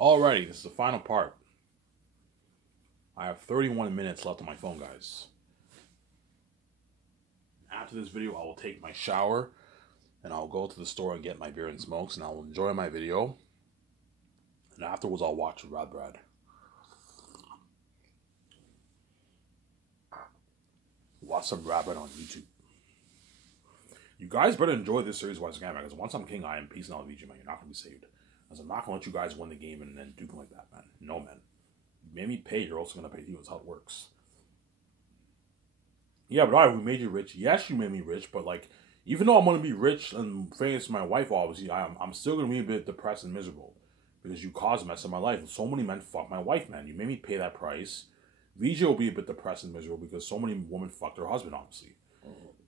Alrighty, this is the final part. I have 31 minutes left on my phone, guys. After this video, I will take my shower and I'll go to the store and get my beer and smokes, and I will enjoy my video. And afterwards, I'll watch Rad Brad. Watch some Rad Brad on YouTube. You guys better enjoy this series once again, man, because once I'm king, I am peace and all VG, man. You're not going to be saved. Because I'm not going to let you guys win the game and then do like that, man. No, man. You made me pay, you're also going to pay too. That's how it works. Yeah, but alright, we made you rich. Yes, you made me rich, but like, even though I'm going to be rich and famous to my wife, obviously, I'm still going to be a bit depressed and miserable. Because you caused a mess in my life. So many men fuck my wife, man. You made me pay that price. VJ will be a bit depressed and miserable because so many women fucked her husband, obviously.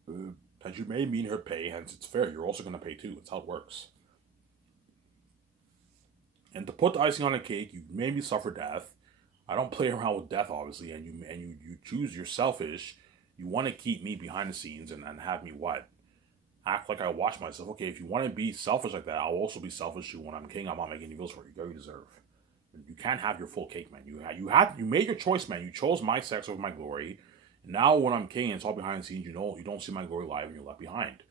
And you made me and her pay, hence it's fair. You're also going to pay too. That's how it works. And to put the icing on the cake, you made me suffer death. I don't play around with death, obviously, and you choose, you're selfish. You want to keep me behind the scenes and have me what? Act like I watch myself. Okay, if you want to be selfish like that, I'll also be selfish too. When I'm king, I'm not making any deals for you. You deserve. You can't have your full cake, man. You made your choice, man. You chose my sex over my glory. Now when I'm king and it's all behind the scenes, you don't see my glory live and you're left behind.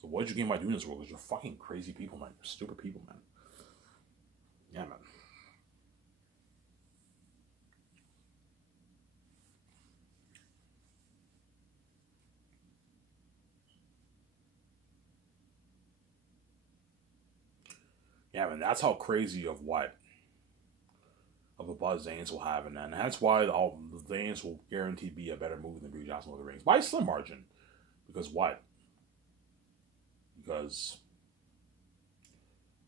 So what did you gain by doing this world? Because you're fucking crazy people, man. You're stupid people, man. Yeah, man. Yeah, man. That's how crazy of what of a buzz Zanes will have, and that's why all the Zanes will guaranteed be a better movie than Brie Johnson Lord of the Rings by a slim margin. Because what? Because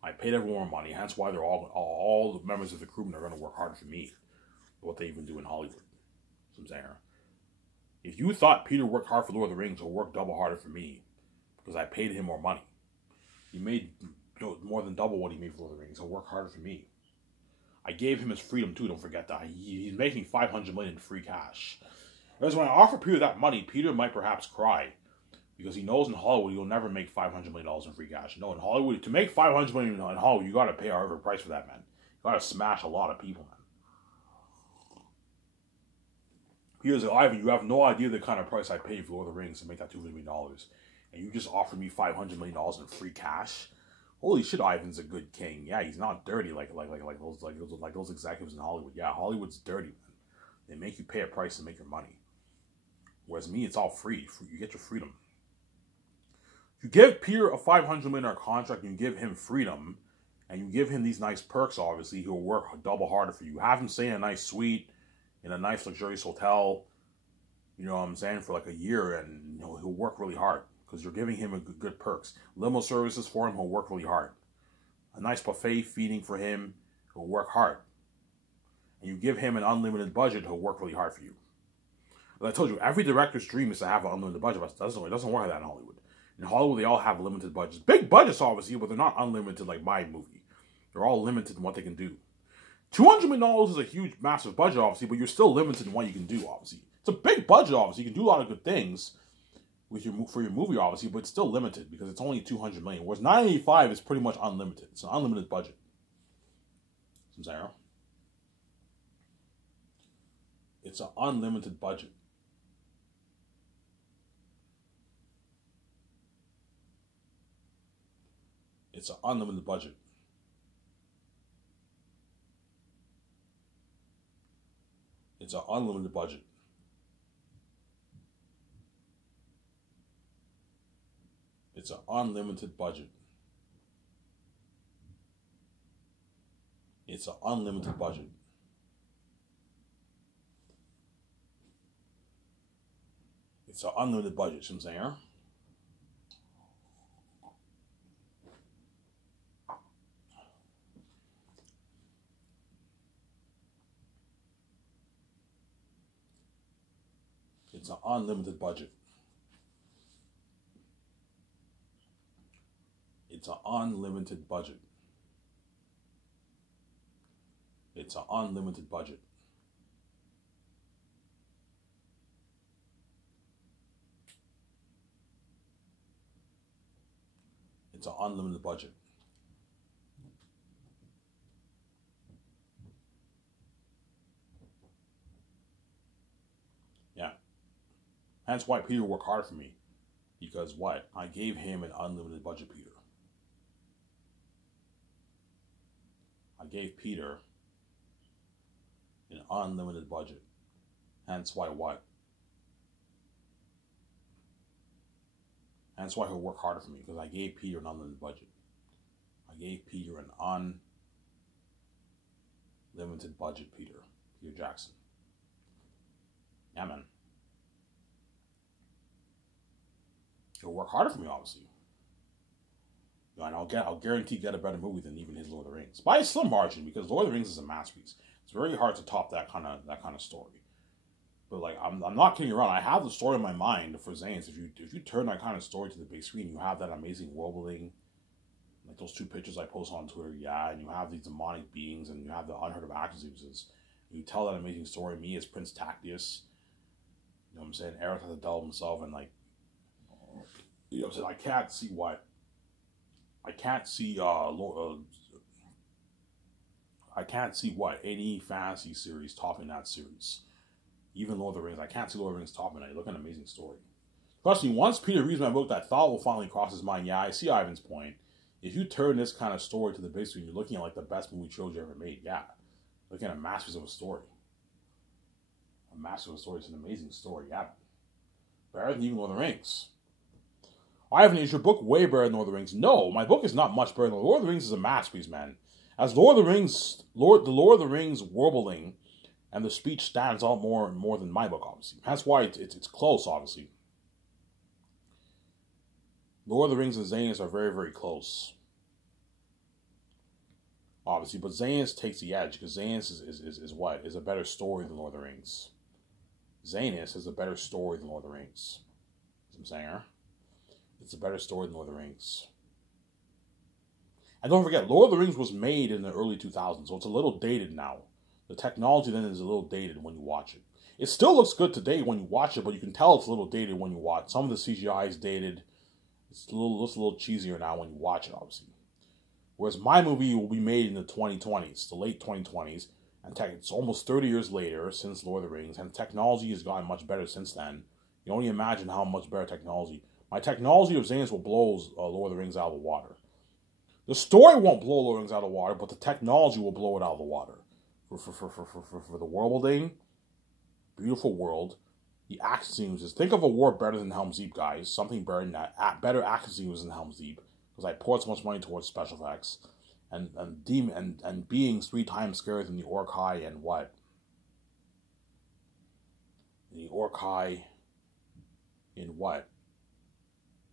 I paid everyone money. Hence why they're all the members of the crewman are going to work harder for me than what they even do in Hollywood. So I'm saying, if you thought Peter worked hard for Lord of the Rings, he'll work double harder for me because I paid him more money. He made more than double what he made for Lord of the Rings. He'll work harder for me. I gave him his freedom too. Don't forget that he's making $500 million in free cash. Because when I offer Peter that money, Peter might perhaps cry. Because he knows in Hollywood you'll never make $500 million in free cash. No, in Hollywood, to make $500 million in Hollywood, you got to pay a higher price for that, man. You got to smash a lot of people, man. Peter's like, Ivan, you have no idea the kind of price I paid for Lord of the Rings to make that $200 million. And you just offered me $500 million in free cash? Holy shit, Ivan's a good king. Yeah, he's not dirty like those executives in Hollywood. Yeah, Hollywood's dirty, man. They make you pay a price to make your money. Whereas me, it's all free. You get your freedom. You give Peter a $500 million contract and you give him freedom and you give him these nice perks, obviously, he'll work double harder for you. Have him stay in a nice suite, in a nice luxurious hotel, you know what I'm saying, for like a year, and he'll work really hard because you're giving him a good perks. Limo services for him, he'll work really hard. A nice buffet feeding for him, he'll work hard. And you give him an unlimited budget, he'll work really hard for you. As I told you, every director's dream is to have an unlimited budget, but it doesn't work like that in Hollywood. In Hollywood, they all have limited budgets. Big budgets, obviously, but they're not unlimited like my movie. They're all limited in what they can do. $200 million is a huge, massive budget, obviously, but you're still limited in what you can do, obviously. It's a big budget, obviously. You can do a lot of good things for your movie, obviously, but it's still limited because it's only $200 million. Whereas 985 is pretty much unlimited. It's an unlimited budget. It's an unlimited budget. It's an unlimited budget. It's an unlimited budget. It's an unlimited budget. It's an unlimited budget. It's an unlimited budget, you know what I'm saying? It's an unlimited budget. It's an unlimited budget. It's an unlimited budget. It's an unlimited budget. Hence why Peter worked hard for me. Because what? I gave him an unlimited budget, Peter. I gave Peter an unlimited budget. Hence why what? Hence why he'll work harder for me. Because I gave Peter an unlimited budget. I gave Peter an unlimited budget, Peter. Peter Jackson. Yeah, man. He'll work harder for me, obviously. And I'll guarantee get a better movie than even his Lord of the Rings by a slim margin, because Lord of the Rings is a masterpiece. It's very hard to top that kind of story. But like, I'm not kidding around. I have the story in my mind for Zane's. If you turn that kind of story to the big screen, you have that amazing world building, like those 2 pictures I post on Twitter, yeah, and you have these demonic beings, and you have the unheard of actors he uses. You tell that amazing story. Me as Prince Tactius, you know what I'm saying? Eric has to delve himself, and like, you know what I'm saying? I can't see what. I can't see what any fantasy series topping that series. Even Lord of the Rings, I can't see Lord of the Rings topping it. Look at an amazing story. Trust me, once Peter reads my book, that thought will finally cross his mind. Yeah, I see Ivan's point. If you turn this kind of story to the big screen, you're looking at like the best movie trilogy ever made. Yeah, looking at a masterpiece of a story. A masterpiece of a story. It's an amazing story. Yeah, better than even Lord of the Rings. Ivan, is your book way better than Lord of the Rings? No, my book is not much better than Lord of the Rings. Is a masterpiece, man. As Lord of the Rings, the Lord of the Rings warbling and the speech stands out more than my book, obviously. That's why it's close, obviously. Lord of the Rings and Zanus are very, very close, obviously. But Zanus takes the edge, because Zanus is a better story than Lord of the Rings. Zanus is a better story than Lord of the Rings. You know what I'm saying, huh? It's a better story than Lord of the Rings. And don't forget, Lord of the Rings was made in the early 2000s, so it's a little dated now. The technology then is a little dated when you watch it. It still looks good today when you watch it, but you can tell it's a little dated when you watch. Some of the CGI is dated. It looks a little cheesier now when you watch it, obviously. Whereas my movie will be made in the 2020s, the late 2020s, and it's almost 30 years later since Lord of the Rings, and technology has gotten much better since then. You only imagine how much better technology. My technology of Zanus will blow Lord of the Rings out of the water. The story won't blow Lord of the Rings out of the water, but the technology will blow it out of the water. For the world building, beautiful world, the action sequences. Think of a war better than Helm's Deep, guys. Something better than that. Better action sequences than Helm's Deep, because I poured so much money towards special effects, and beings 3 times scarier than the Orkai and what? The Orkai in what?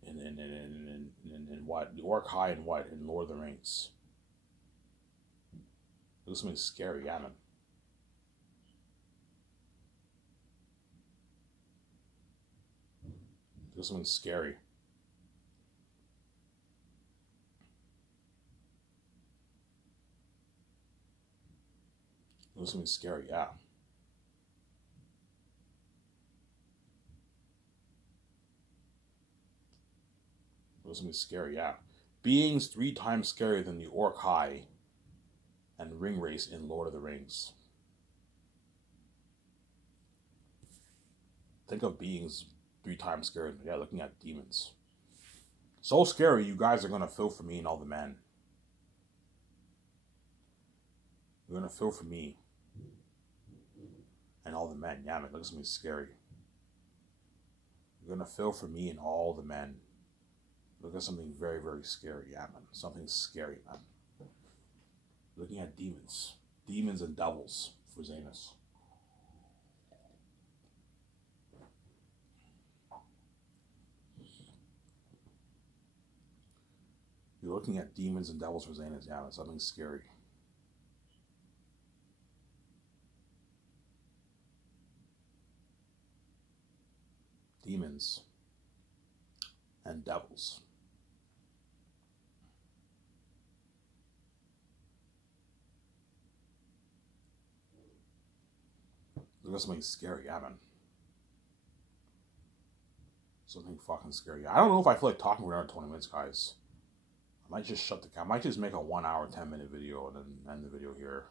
In what? The Orkai and what? In Lord of the Rings. There's something scary, yeah, man. There's something scary. There's something scary, yeah. There's something scary, yeah. Beings 3 times scarier than the Orkai and Ring Race in Lord of the Rings. Think of beings 3 times scarier. Yeah, looking at demons. So scary, you guys are going to feel for me and all the men. You're going to feel for me and all the men. Yeah, man, look at something scary. You're going to feel for me and all the men. Look at something very, very scary. Yeah, man. Something scary, man. Looking at demons. Demons and devils for Zanus. You're looking at demons and devils for Zanus. Yeah, man. Something scary. Demons and devils. Look at something scary, yeah, man. Something fucking scary. I don't know if I feel like talking for another 20 minutes, guys. I might just shut the camera. I might just make a 1 hour, 10-minute video and then end the video here.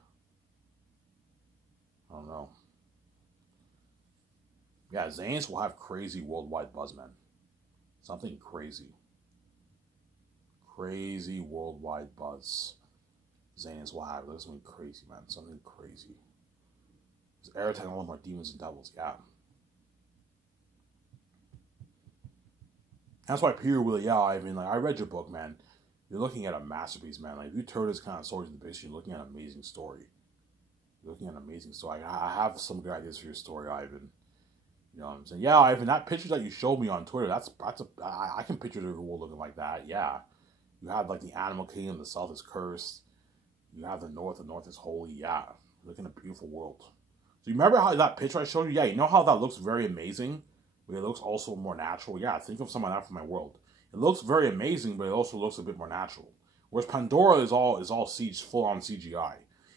I don't know. Yeah. Yeah, Zanes will have crazy worldwide buzz, man. Something crazy. Crazy worldwide buzz. Zanes will have. That's something crazy, man. Something crazy. Air Attack all of our demons and devils, yeah. That's why Peter Will, yeah, I mean, like, I read your book, man. You're looking at a masterpiece, man. Like, if you turn this kind of story into the base, you're looking at an amazing story. You're looking at an amazing story. I have some good ideas for your story, Ivan. You know what I'm saying? Yeah, Ivan, that picture that you showed me on Twitter, I can picture the world looking like that, yeah. You have, like, the Animal Kingdom, the South is cursed. You have the North is holy, yeah. You're looking at a beautiful world. So you remember how that picture I showed you? Yeah, you know how that looks very amazing? But it looks also more natural. Yeah, think of some of that from my world. It looks very amazing, but it also looks a bit more natural. Whereas Pandora is all full on CGI.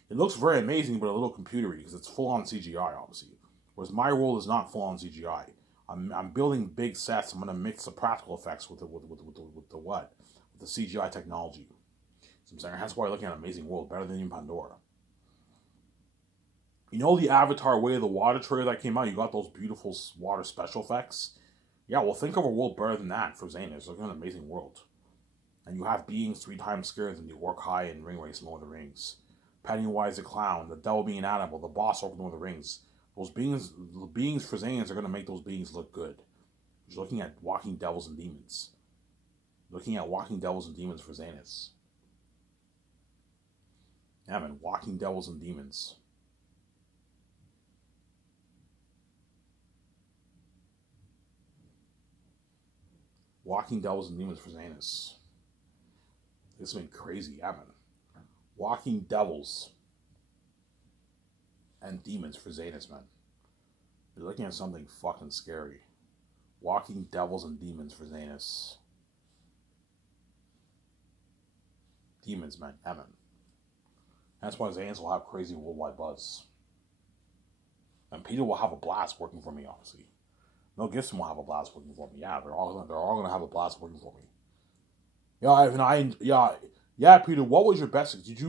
It looks very amazing, but a little computery because it's full on CGI, obviously. Whereas my world is not full on CGI. I'm building big sets. I'm gonna mix the practical effects with the CGI technology. So I'm saying that's why I'm looking at an amazing world, better than even Pandora. You know the Avatar Way of the Water trailer that came out? You got those beautiful water special effects? Yeah, well, think of a world better than that for Xehanort. Look at an amazing world. And you have beings 3 times scarier than the Orc-hai and Ringwraiths in Lord of the Rings. Pennywise the Clown, the Devil being Annabelle, the boss over Lord of the Rings. The beings for Xehanort are going to make those beings look good. You're looking at walking devils and demons. Looking at walking devils and demons for Xehanort. Yeah, man, walking devils and demons. Walking devils and demons for Xehanort. This has been crazy, yeah, man. Walking devils and demons for Xehanort, man. You're looking at something fucking scary. Walking devils and demons for Xehanort. Demons, man, yeah, man. That's why Xehanort will have crazy worldwide buzz. And Peter will have a blast working for me, obviously. Mel Gibson will have a blast working for me. Yeah, they're all gonna have a blast working for me. Yeah, Peter. What was your best? Did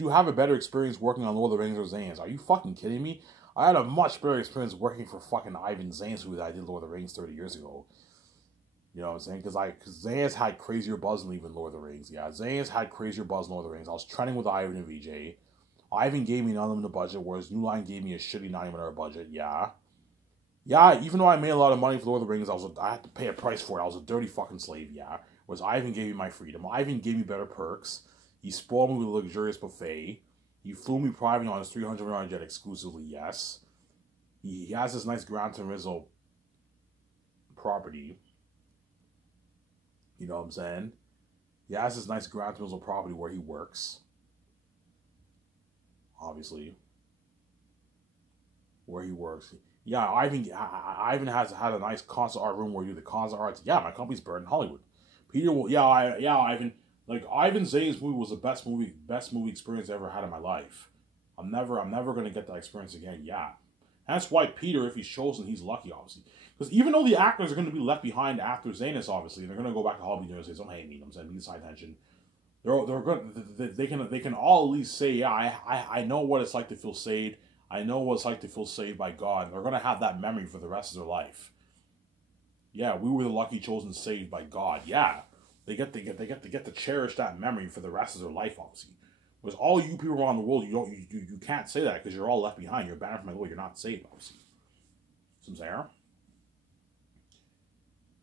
you have a better experience working on Lord of the Rings or Xehanort? Are you fucking kidding me? I had a much better experience working for fucking Ivan Xehanort than I did Lord of the Rings 30 years ago. You know what I'm saying? Because Xehanort had crazier buzz than even Lord of the Rings. Yeah, Xehanort had crazier buzz than Lord of the Rings. I was trending with Ivan and VJ. Ivan gave me an unlimited budget, whereas New Line gave me a shitty $90 budget. Yeah. Yeah, even though I made a lot of money for Lord of the Rings, I had to pay a price for it. I was a dirty fucking slave, yeah. Whereas Ivan gave me my freedom. Ivan gave me better perks. He spoiled me with a luxurious buffet. He flew me private on his 300 jet exclusively, yes. He has this nice Gran Turismo property. You know what I'm saying? He has this nice Gran Turismo property where he works. Obviously. Where he works. Yeah, Ivan has had a nice concept art room where you do the concept arts. Yeah, my company's burned in Hollywood. Peter will, Ivan. Like Ivan Zane's movie was the best movie experience I ever had in my life. I'm never gonna get that experience again. Yeah, that's why Peter, if he's chosen, he's lucky, obviously. Because even though the actors are going to be left behind after Xehanort, obviously, they're going to go back to Hollywood and say, "Don't hate me." I'm saying, need side attention. They're good. They can all at least say, "Yeah, I know what it's like to feel saved. I know what it's like to feel saved by God." They're going to have that memory for the rest of their life. Yeah, we were the lucky chosen saved by God. Yeah, they get to cherish that memory for the rest of their life, obviously. Whereas all you people around the world, you can't say that because you're all left behind. You're banned from my Lord. You're not saved, obviously. So I'm saying,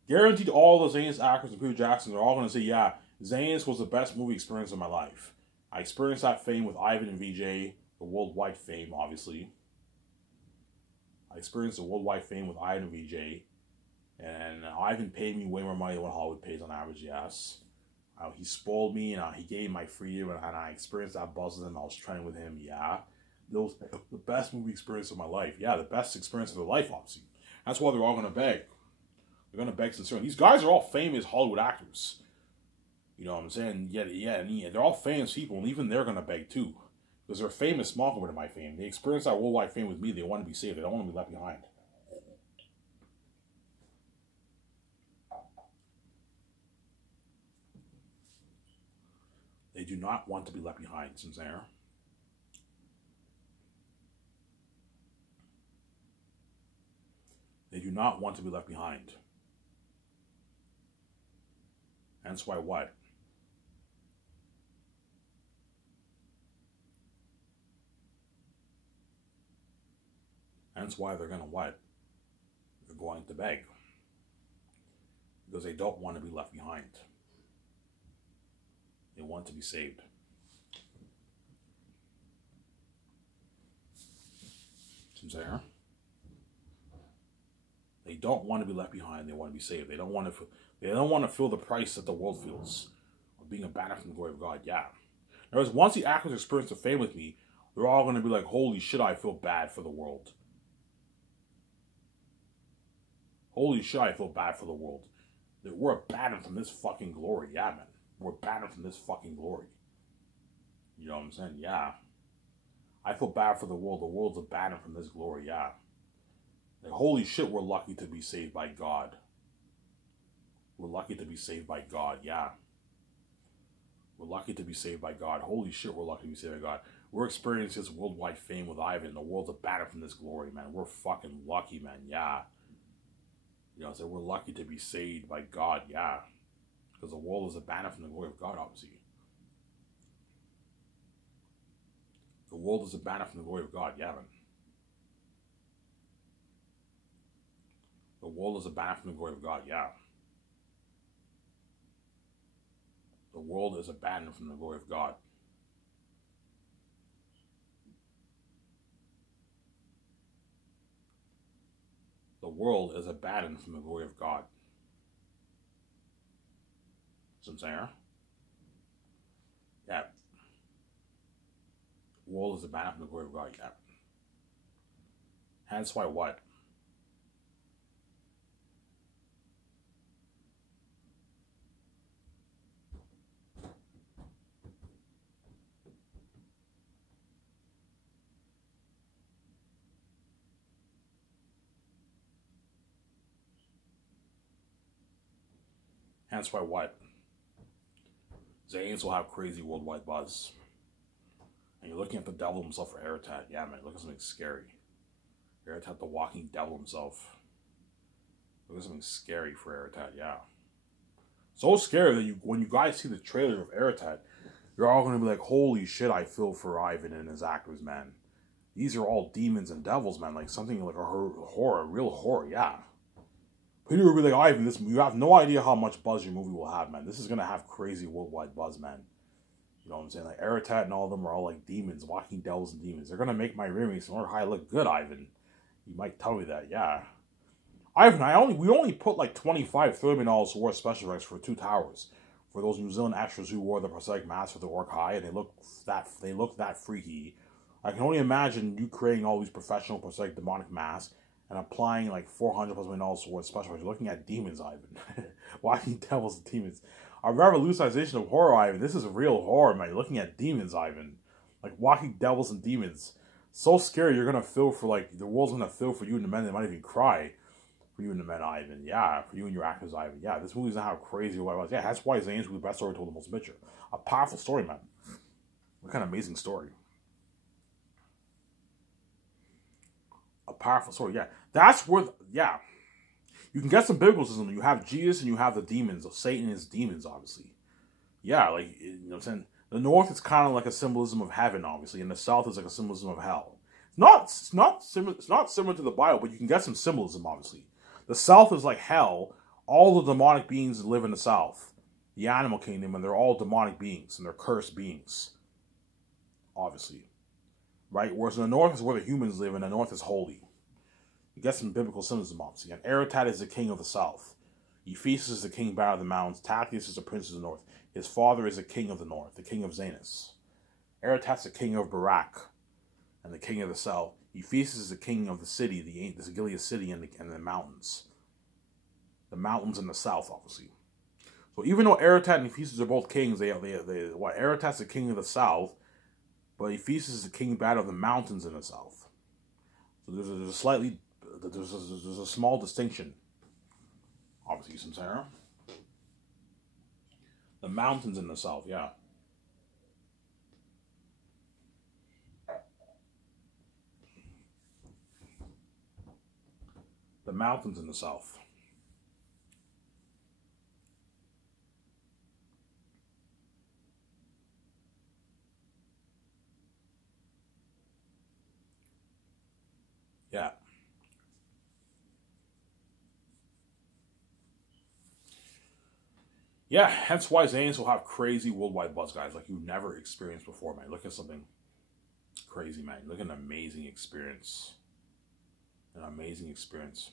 guaranteed all the Xehanort actors and Peter Jackson are all going to say, yeah, Xehanort was the best movie experience of my life. I experienced that fame with Ivan and VJ, the worldwide fame, obviously. I experienced the worldwide fame with Ivan and VJ. And Ivan paid me way more money than what Hollywood pays on average, yes. He spoiled me, and he gave me my freedom, and I experienced that buzz with him. I was training with him, yeah. Those the best movie experience of my life. Yeah, the best experience of their life, obviously. That's why they're all going to beg. They're going to beg sincerely. These guys are all famous Hollywood actors. You know what I'm saying? Yeah, they're all famous people, and even they're going to beg, too. Because they're famous small compared to my fame. They experienced that worldwide fame with me. They want to be saved. They don't want to be left behind. They do not want to be left behind, sincere. They not want to be left behind. Hence why what? Hence why they're going to what? They're going to beg. Because they don't want to be left behind. They want to be saved. See what I'm saying? They don't want to be left behind. They want to be saved. They don't want to. They don't want to feel the price that the world feels of being abandoned from the glory of God. Yeah. Whereas once the actors experience the fame with me, they're all going to be like, "Holy shit! I feel bad for the world. Holy shit! I feel bad for the world. We're abandoned from this fucking glory. Yeah, man. We're abandoned from this fucking glory. You know what I'm saying? Yeah. I feel bad for the world. The world's abandoned from this glory. Yeah. Like, holy shit, we're lucky to be saved by God. We're lucky to be saved by God. Yeah. We're lucky to be saved by God. Holy shit, we're lucky to be saved by God. We're experiencing this worldwide fame with Ivan. The world's abandoned from this glory, man. We're fucking lucky, man. Yeah. You know, so we're lucky to be saved by God. Yeah. Because the world is abandoned from the glory of God, obviously. The world is abandoned from the glory of God. Yeah, man. The world is abandoned from the glory of God. Yeah. The world is abandoned from the glory of God. The world is abandoned from the glory of God. See what I'm saying? Yeah. The world is abandoned from the glory of God. Yeah. Hence why what? Hence why what? Zanes will have crazy worldwide buzz. And you're looking at the devil himself for Aratat. Yeah, man, look at something scary. Aratat, the walking devil himself. Look at something scary for Aratat, yeah. So scary that when you guys see the trailer of Aratat, you're all going to be like, holy shit, I feel for Ivan and his actors, man. These are all demons and devils, man. Like something like a horror, real horror, yeah. People will be like, Ivan, you have no idea how much buzz your movie will have, man. This is going to have crazy worldwide buzz, man. You know what I'm saying? Like, Aratat and all of them are all like demons, walking devils and demons. They're going to make my remakes more high look good, Ivan. You might tell me that, yeah. Ivan, we only put like $25, $30 million worth of special effects for 2 towers. For those New Zealand extras who wore the prosthetic masks for the Orc High, and they look that freaky. I can only imagine you creating all these professional prosthetic demonic masks and applying like $400+ million worth of special effects. You're looking at demons, Ivan. Walking devils and demons. A revolutionization of horror, Ivan. This is real horror, man. You're looking at demons, Ivan. Like walking devils and demons. So scary, you're gonna feel for like the world's gonna feel for you and the men. They might even cry for you and the men, Ivan. Yeah, for you and your actors, Ivan. Yeah, this movie's not how crazy what it was. Yeah, that's why Zane's the best story told the most picture. A powerful story, man. What kind of amazing story. A powerful story, yeah. That's worth, yeah. You can get some biblical system. You have Jesus and you have the demons. Satan and his demons, obviously. Yeah, like, you know what I'm saying? The north is kind of like a symbolism of heaven, obviously, and the south is like a symbolism of hell. It's not similar to the Bible, but you can get some symbolism, obviously. The south is like hell. All the demonic beings live in the south. The animal kingdom, and they're all demonic beings, and they're cursed beings. Obviously. Right? Whereas in the north is where the humans live, and the north is holy. You get some biblical symbolism, obviously. And Aratat is the king of the south. Ephesus is the king bound of the mountains. Tachys is the prince of the north. His father is the king of the north, the king of Zanus. Aratat's the king of Barak, and the king of the south. Ephesus is the king of the city, the Gilead city, and the mountains. The mountains in the south, obviously. So even though Aratat and Ephesus are both kings, Aratat's the king of the south, but Ephesus is the king bad of the mountains in the south. So there's a small distinction. Obviously, some Sarah. The mountains in the south, yeah. The The mountains in the south. Yeah. Yeah, hence why Xanis will have crazy worldwide buzz, guys, like you've never experienced before, man. Look at something crazy, man. Look at an amazing experience. An amazing experience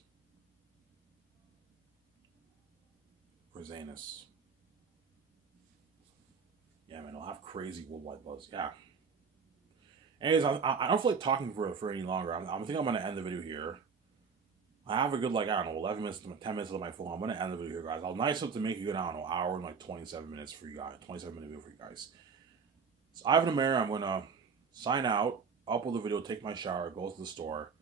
for Xanis. Yeah, man, I'll have crazy worldwide buzz. Yeah. Anyways, I don't feel like talking for any longer. I think I'm going to end the video here. I have a good, like, I don't know, 11 minutes, 10 minutes on my phone. I'm going to end the video here, guys. I'll nice up to make a good, I don't know, hour and like 27 minutes for you guys. 27-minute video for you guys. So, Ivan Amir, I'm going to sign out, upload the video, take my shower, go to the store,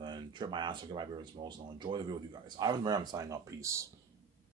and trip my ass to get my beer and smokes, and I'll enjoy the video with you guys. Ivan Amir, I'm signing out. Peace.